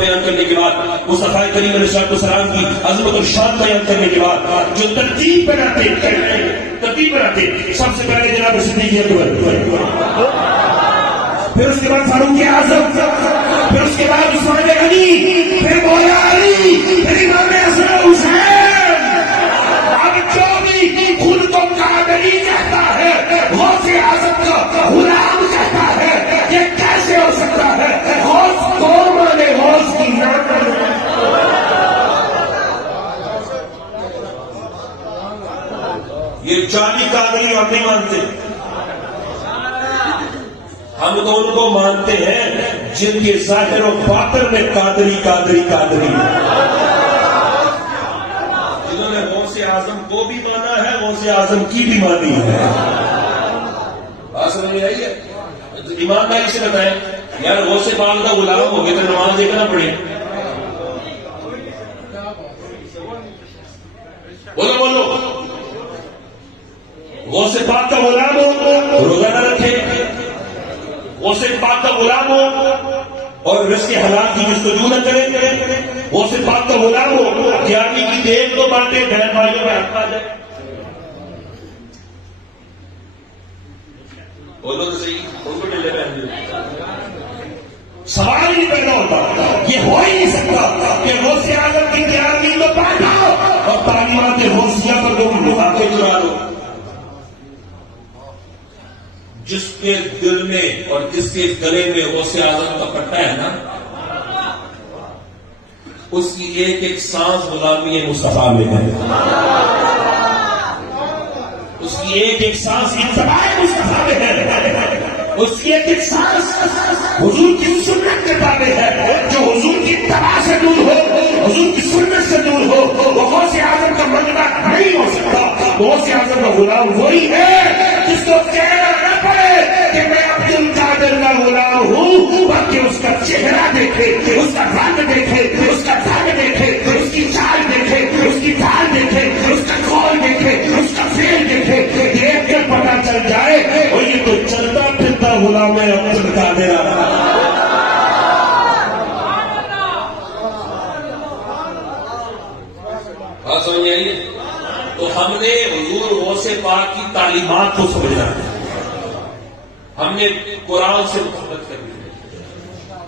بیان کرنے کے بعد مصطفیٰ کریم علیہ السلام کی عظمت اور شان بیان کرنے کے بعد جو ترتیب بناتے سب سے پہلے جناب صدیق اکبر، پھر اس کے بعد فاروق اعظم، پھر اس کے بعد عثمان غنی، پھر مولا علی، پھر امام حسن حسین۔ اب جو بھی خود کو قادری کہتا ہے، غوث اعظم کا غلام کہتا ہے، یہ کیسے ہو سکتا ہے؟ غوث کو مانے، غوث کی نام یہ جعلی قادری ہم نہیں مانتے، ہم تو ان کو مانتے ہیں جن کے ظاہر و باطن میں قادری قادری قادری، جنہوں نے غوث اعظم کو بھی مانا ہے، غوث اعظم کی بھی مانی ہے۔ بات سمجھ میں آئی ہے؟ ایمانداری سے بتائیں یار، غوث پاک کا غلام ہو گئے تو نماز دیکھنا پڑے، بولو بولو، غوث پاک کا غلام ہو روزہ نہ رکھے، غوث پاک کا غلام ہو اور رزق حلال کی جستجو نہ کرے، غوث پاک کا غلام ہو گیارہویں کی دیکھ تو بانٹے، بہن بھائیوں میں ہاتھ آ جائے، بولو تو صحیح، ان کو ڈلے رہے سوال ہی نہیں پیدا ہوتا، یہ ہو ہی نہیں سکتا کہ غوث اعظم کی 11ویں کو بانٹا اور تعلیمات غوثیہ پر لوگ مفاقے چرا لو۔ جس کے دل میں اور جس کے گلے میں غوث اعظم کا پٹا ہے نا، اس کی ایک ایک سانس غلامی مصطفیٰ میں ہے، اس کی ایک ایک سانس اتباع مصطفیٰ میں ہے، اس کی ایک ایک سانس حضور کی سنت کے تابع ہے۔ جو حضور کی اتباع سے دور ہو، حضور کی سنت سے دور ہو، وہ غوث اعظم کا منگنا نہیں ہو سکتا۔ غوث اعظم کا غلام وہی ہے جس کو کہنا نہ پڑے کہ میں عبد القادر کا غلام ہوں، بلکہ اس کا چہرہ دیکھے، اس کا رنگ دیکھے، اس کا ڈھنگ دیکھے، اس کی چال دیکھے، اس کی ڈھال دیکھے، اس کا قول دیکھے، اس کا فعل دیکھے، دیکھ کر پتہ چل جائے اور یہ تو چلتا پھرتا غلام ہے عبد القادر۔ بات سمجھ آئی ہے؟ تو ہم نے حضور غوث پاک کی تعلیمات کو سمجھنا ہے، ہم نے قرآن سے محبت کرنی ہے،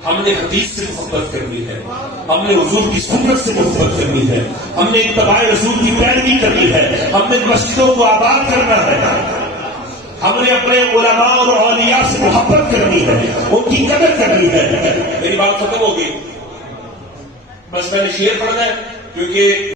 ہم نے حدیث سے محبت کرنی ہے، ہم نے حضور کی سنت سے محبت کرنی ہے، ہم نے اتباع رسول کی پیروی کرنی ہے، ہم نے مسجدوں کو آباد کرنا ہے، ہم نے اپنے علماء اور اولیاء سے محبت کرنی ہے، ان کی قدر کرنی ہے۔ میری بات ختم ہوگی، بس میں نے شعر پڑھنا ہے کیونکہ